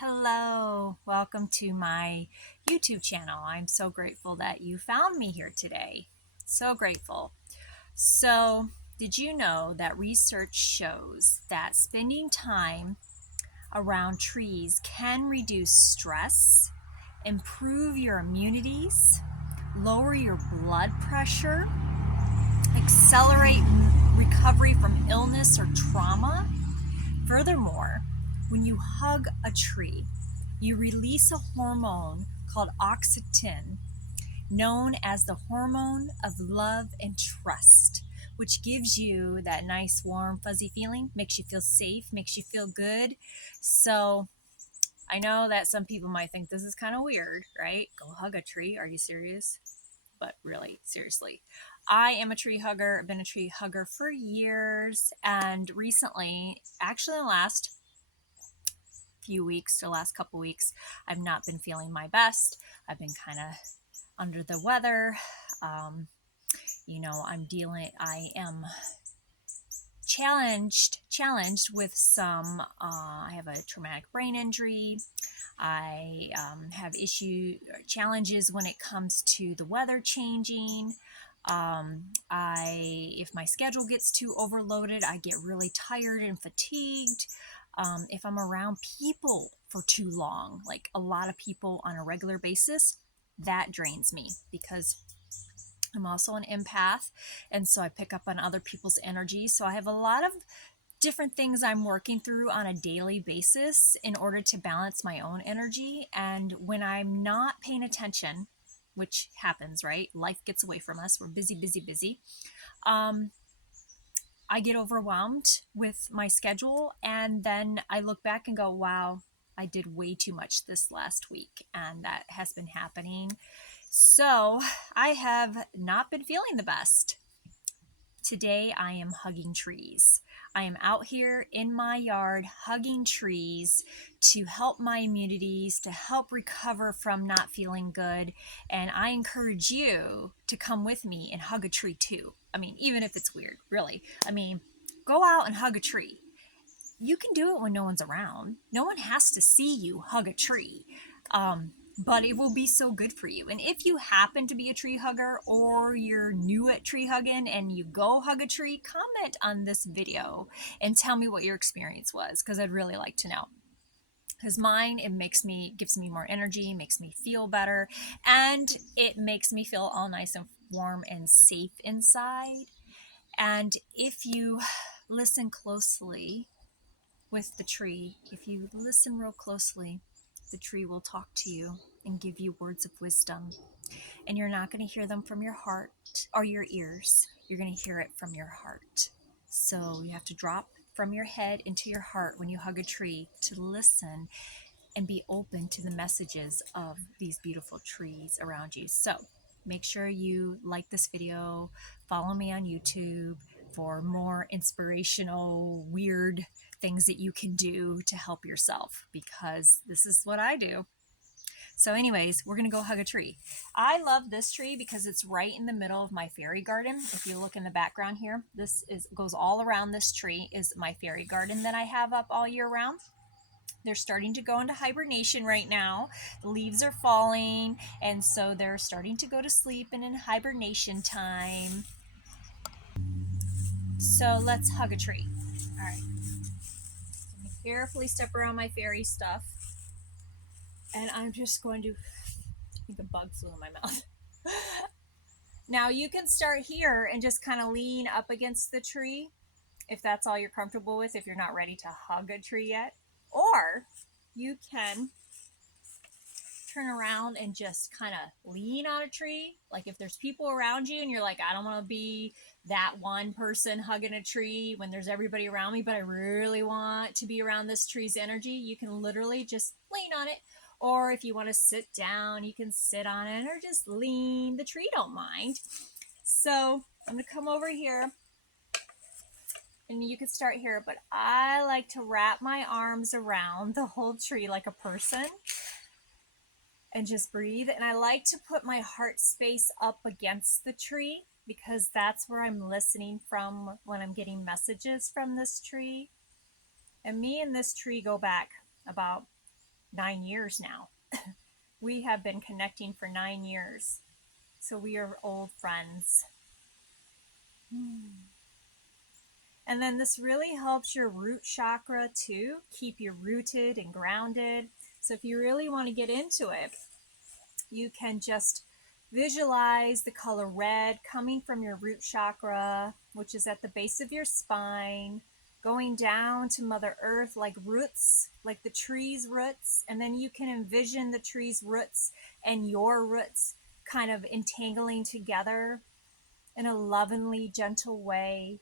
Hello, welcome to my YouTube channel. I'm so grateful that you found me here today. So grateful. So, did you know that research shows that spending time around trees can reduce stress, improve your immunities, lower your blood pressure, accelerate recovery from illness or trauma? Furthermore, when you hug a tree, you release a hormone called oxytocin, known as the hormone of love and trust, which gives you that nice, warm, fuzzy feeling, makes you feel safe, makes you feel good. So, I know that some people might think this is kind of weird, right? Go hug a tree. Are you serious? But really, seriously, I am a tree hugger. I've been a tree hugger for years. And recently, actually, in the last few weeks, the last couple weeks, I've not been feeling my best. I've been kind of under the weather. Um, I am challenged with some, I have a traumatic brain injury. I have challenges when it comes to the weather changing. If my schedule gets too overloaded, I get really tired and fatigued. If I'm around people for too long, like a lot of people on a regular basis, that drains me because I'm also an empath, and so I pick up on other people's energy. So I have a lot of different things I'm working through on a daily basis in order to balance my own energy. And when I'm not paying attention, which happens, right? Life gets away from us. We're busy, busy, busy. Um, I get overwhelmed with my schedule, and then I look back and go, wow, I did way too much this last week, and that has been happening. So I have not been feeling the best. Today I am hugging trees. I am out here in my yard hugging trees to help my immunities, to help recover from not feeling good. And I encourage you to come with me and hug a tree too. I mean, even if it's weird, really. I mean, go out and hug a tree. You can do it when no one's around. No one has to see you hug a tree. But it will be so good for you. And if you happen to be a tree hugger or you're new at tree hugging and you go hug a tree, comment on this video and tell me what your experience was, because I'd really like to know. Because mine, gives me more energy, makes me feel better, and it makes me feel all nice and warm and safe inside. And if you listen closely with the tree, if you listen real closely, the tree will talk to you and give you words of wisdom. And you're not going to hear them from your heart or your ears. You're going to hear it from your heart. So you have to drop from your head into your heart when you hug a tree to listen and be open to the messages of these beautiful trees around you. So make sure you like this video, follow me on YouTube for more inspirational, weird things that you can do to help yourself, because this is what I do. So anyways, we're going to go hug a tree. I love this tree because it's right in the middle of my fairy garden. If you look in the background here, goes all around this tree is my fairy garden that I have up all year round. They're starting to go into hibernation right now. The leaves are falling, and so they're starting to go to sleep and in hibernation time. So let's hug a tree. All right. I'm going to carefully step around my fairy stuff, and I'm just going to, I think a bug flew in my mouth. Now you can start here and just kind of lean up against the tree if that's all you're comfortable with, if you're not ready to hug a tree yet. Or you can turn around and just kind of lean on a tree. Like if there's people around you and you're like, I don't want to be that one person hugging a tree when there's everybody around me, but I really want to be around this tree's energy, you can literally just lean on it. Or if you want to sit down, you can sit on it or just lean. The tree don't mind. So I'm going to come over here, and you can start here, but I like to wrap my arms around the whole tree like a person and just breathe. And I like to put my heart space up against the tree because that's where I'm listening from when I'm getting messages from this tree. And me and this tree go back about 9 years now. We have been connecting for 9 years. So we are old friends. And then this really helps your root chakra too, keep you rooted and grounded. So if you really want to get into it, you can just visualize the color red coming from your root chakra, which is at the base of your spine, going down to Mother Earth like roots, like the tree's roots. And then you can envision the tree's roots and your roots kind of entangling together in a lovingly, gentle way.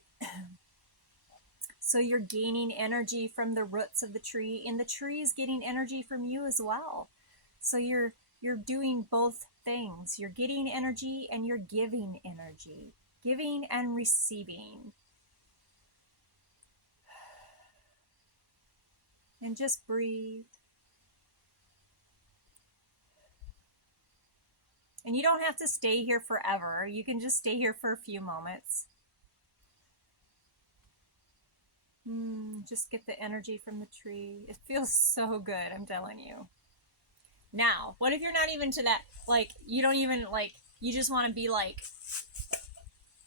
So you're gaining energy from the roots of the tree, and the tree is getting energy from you as well. So you're doing both things. You're getting energy and you're giving energy, giving and receiving. And just breathe. And you don't have to stay here forever. You can just stay here for a few moments. Just get the energy from the tree. It feels so good, I'm telling you. Now, what if you're not even to that, like, you don't even, like, you just want to be like,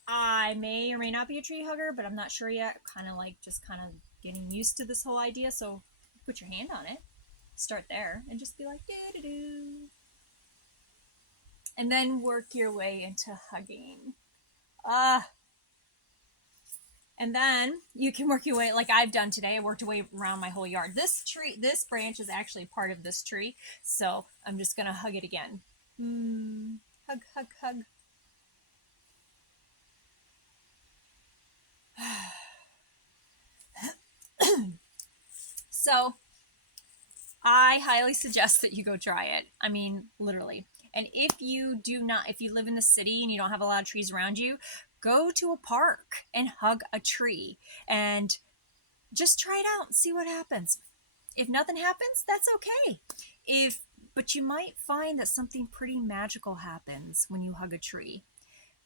I may or may not be a tree hugger, but I'm not sure yet. Kind of like just kind of getting used to this whole idea. So put your hand on it, start there, and just be like, doo-doo-doo. And then work your way into hugging. And then you can work your way, like I've done today. I worked away around my whole yard. This tree, this branch is actually part of this tree. So I'm just going to hug it again. Hug, hug, hug. So I highly suggest that you go try it. I mean, literally. And if you live in the city and you don't have a lot of trees around you, go to a park and hug a tree and just try it out and see what happens. If nothing happens, that's okay. But you might find that something pretty magical happens when you hug a tree.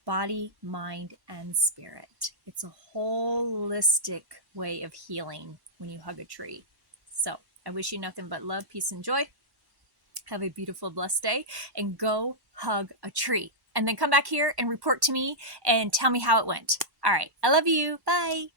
Body, mind, and spirit. It's a holistic way of healing when you hug a tree. So I wish you nothing but love, peace, and joy. Have a beautiful, blessed day, and go hug a tree. And then come back here and report to me and tell me how it went. All right. I love you. Bye.